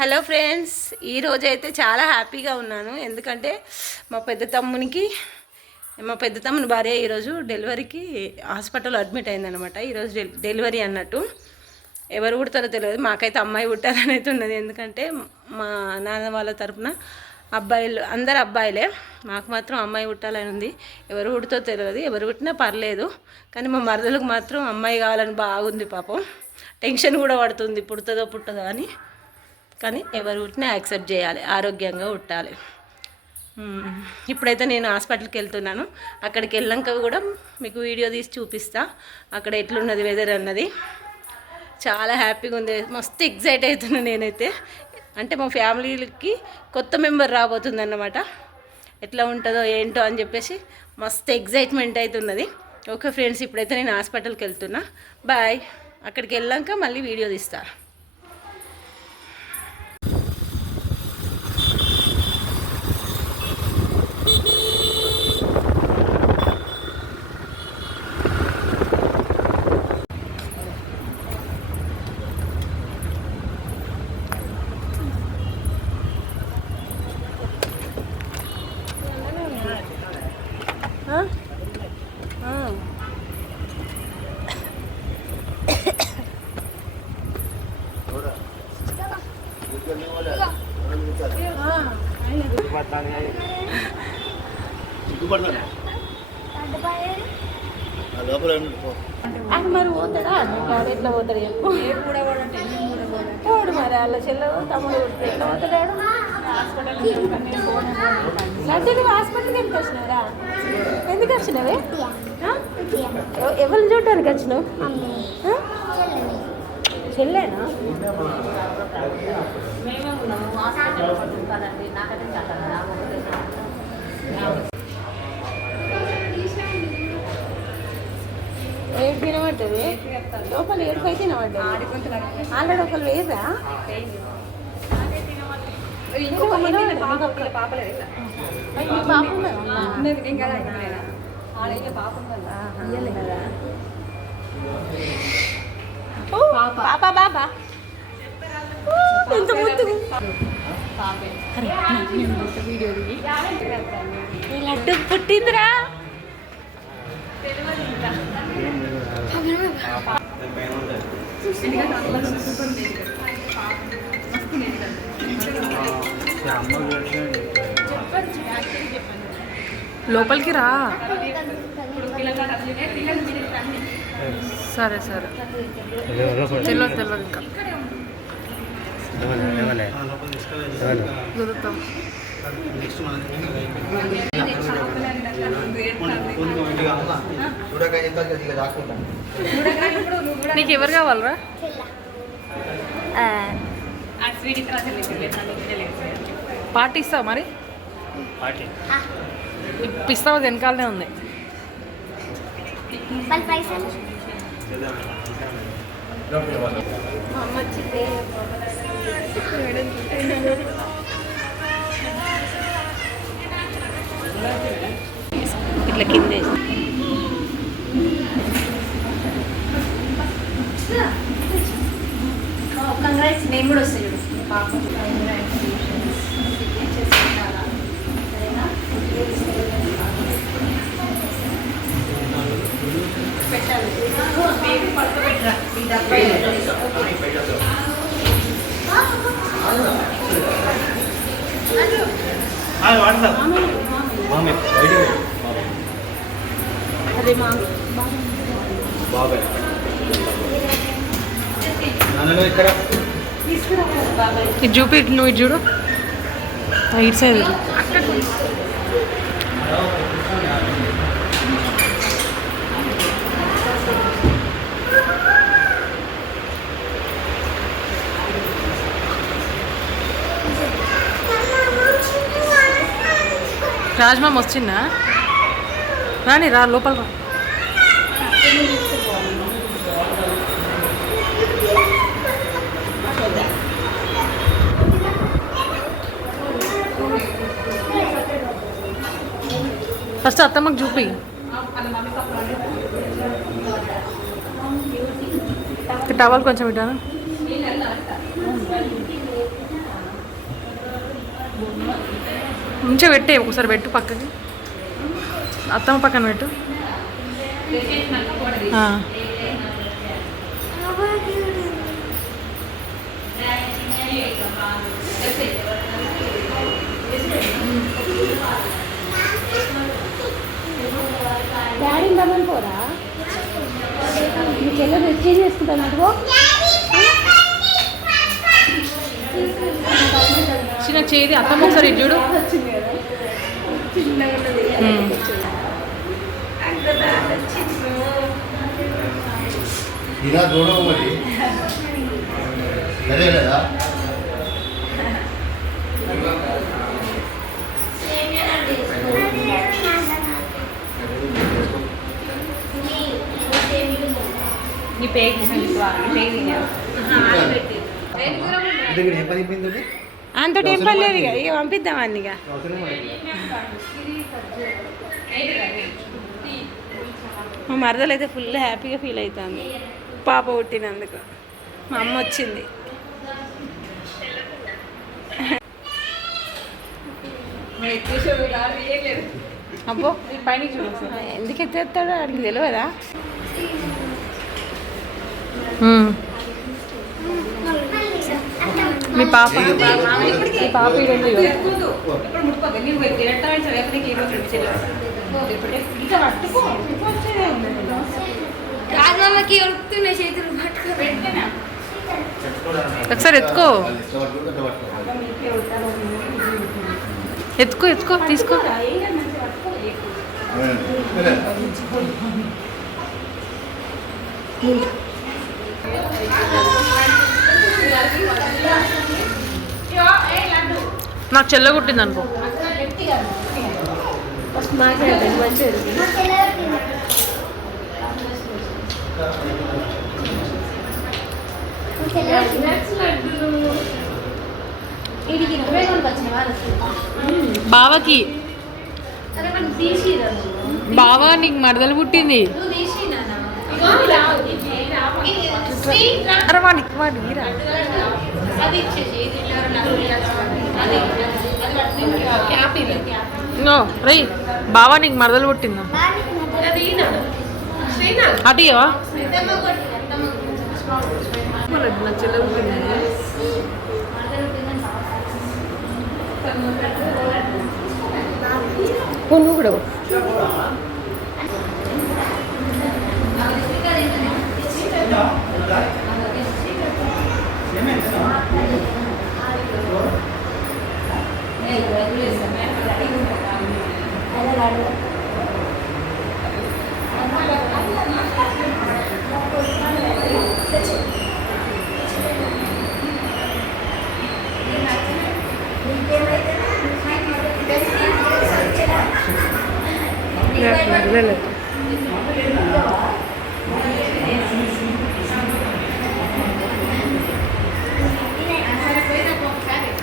Hello friends, ఈరోజైతే చాలా హ్యాపీగా ఉన్నాను. ఎందుకంటే మా పెద్ద తమ్ముని భార్య ఈరోజు డెలివరీకి హాస్పిటల్లో అడ్మిట్ అయిందనమాట. ఈరోజు డెలివరీ అన్నట్టు. ఎవరు పుడతారో తెలియదు, మాకైతే అమ్మాయి పుట్టాలని అయితే ఉన్నది. ఎందుకంటే మా నాన్న వాళ్ళ తరపున అబ్బాయిలు అందరు అబ్బాయిలే, మాకు మాత్రం అమ్మాయి పుట్టాలని ఉంది. ఎవరు పుడుతో తెలియదు, ఎవరు పుట్టినా పర్లేదు. కానీ మా మరదలకు మాత్రం అమ్మాయి కావాలని బాగుంది. పాపం టెన్షన్ కూడా పడుతుంది, పుడుతుందో పుట్టదో అని. కానీ ఎవరు పుట్టినా యాక్సెప్ట్ చేయాలి, ఆరోగ్యంగా పుట్టాలి. ఇప్పుడైతే నేను హాస్పిటల్కి వెళ్తున్నాను. అక్కడికి వెళ్ళాక కూడా మీకు వీడియో తీసి చూపిస్తా, అక్కడ ఎట్లున్నది వెదర్ అన్నది. చాలా హ్యాపీగా ఉంది, మస్తు ఎగ్జైట్ అవుతున్నా నేనైతే. అంటే మా ఫ్యామిలీకి కొత్త మెంబర్ రాబోతుంది అన్నమాట. ఎట్లా ఉంటుందో ఏంటో అని చెప్పేసి మస్తు ఎగ్జైట్మెంట్ అవుతున్నది. ఓకే ఫ్రెండ్స్, ఇప్పుడైతే నేను హాస్పిటల్కి వెళ్తున్నా. బాయ్. అక్కడికి వెళ్ళాక మళ్ళీ వీడియో తీస్తా. మరి పోతాడా? ఎట్లా పోతాడు చెప్పు. పోడు మరి వాళ్ళ చెల్లె తమ్ముడు ఎట్లా పోతాడు? లడ్డు నువ్వు హాస్పిటల్కి ఎందుకు వచ్చినారా? ఎందుకు వచ్చినావే? ఎవరిని చూడటానికి వచ్చినావు? చెల్లేనా? ఏడు తినబడ్డది లోపల, ఏడుపై తినబడ్డది. ఆల్రెడీ ఒకరు వేరా? పాప బాబా ఎంత ముద్దు. లడ్డు పుట్టిందిరా. లోపలికి రా. సరే సరే, తెలియదు ఇంకా దొరుకుతాం. నీకు ఎవరు కావాలరా? పార్టీ ఇస్తావు మరి? ఇప్పిస్తావు, వెనకాలనే ఉంది. ఇట్లా కింద కంగ్రాట్స్. నేను కూడా వస్తాయి చూడు పాప. అదే మా బాబాయ్ ఇది చూపి, నువ్వు ఇది చూడు, ఇటు సైడ్ రాజ్మా వచ్చిందా? రాని రా, లోపల రా. ఫస్ట్ అత్తమ్మకు చూపి. టవల్ కొంచెం ఇటాను. మంచిగా పెట్టే ఒకసారి పెట్టు పక్కకి, అత్తమ్మ పక్కన పెట్టు. డాడీ రమ్మని పోరా, మీకు ఎలా చేంజ్ చేసుకుంటాను అడుగు. చిన్న చేది అత్తమ్మ ఒకసారి చూడు. ఇలా చూడవు మరి సరే కదా. నీ పేరు అంత ఏం పర్లేదు, ఇక ఇక పంపిద్దాం అన్ని. ఇక మా మరదలు అయితే ఫుల్ హ్యాపీగా ఫీల్ అవుతుంది పాప పుట్టినందుకు. మా అమ్మ వచ్చింది. అబ్బో పైన చూడు, ఎందుకు ఎత్తేస్తాడో అడిగి తెలియదా. మీ పాప ఒకసారి ఎత్తుకో ఎత్తుకో ఎత్తుకో తీసుకో. నాకు చెల్ల కుట్టింది అనుకో. బావకి బావా నీకు మరదలు పుట్టింది. అరే వాడికి రే బావా నీకు మరదలు పుట్టిందా? అటువా నా చెల్ల పుట్టింది. నువ్వు కూడా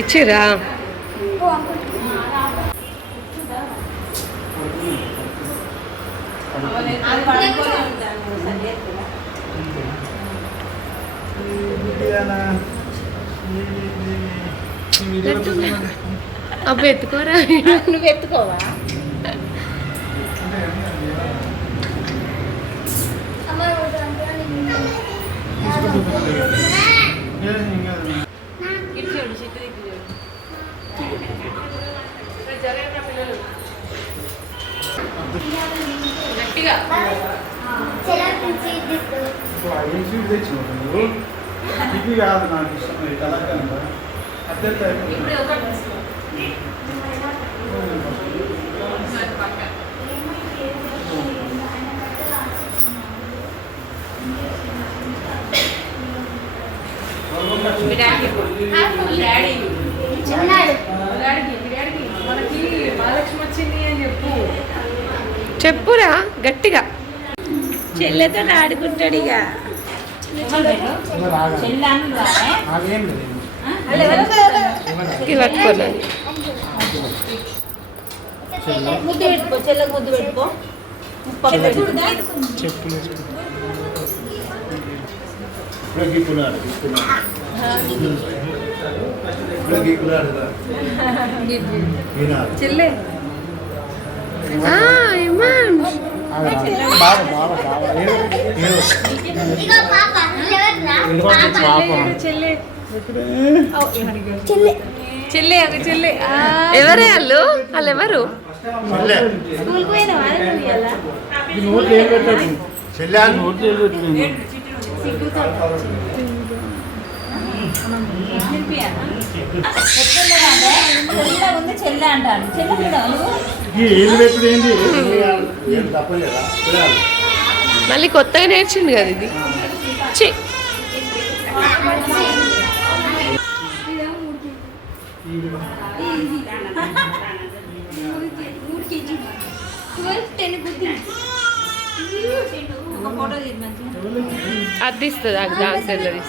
ఇచ్చిరా. అబ్బా ఎత్తుకోరా, నువ్వు ఎత్తుకోవా? గట్టిగా ఇది కాదు నాకు ఇష్టం. తెలంగాణ అత్యంత మనకి మహాలక్ష్మి వచ్చింది అని చెప్పురా గట్టిగా. చెల్లెతో ఆడుకుంటాడు ఇక. పట్టుకోలే ముద్దు పెట్టుకో, చెల్లెకు ముద్దు పెట్టుకో. చెప్పులు చెల్లె ఇమాన్ బాబా బాబా బాబా ఇగో పాప ఎవరురా చెల్లె చెల్లె చెల్లె అది చెల్లె ఎవరే వాళ్ళు ఎవరు స్కూల్ పోయినావా ఇవాళ నోట్లు ఏం పెట్టాడు చెల్లె నోట్లు ఏం పెట్టాడు చెల్లె ఉంది చెల్లె అంటాను చెల్లె కూడా నువ్వు ఏది పెట్టుడు ఏంటి ఏం తప్పలేదా చూడాలి మళ్ళీ కొత్తగా నేర్చింది కదా ఇది చి అది ఇస్తుంది దాని తెల్లది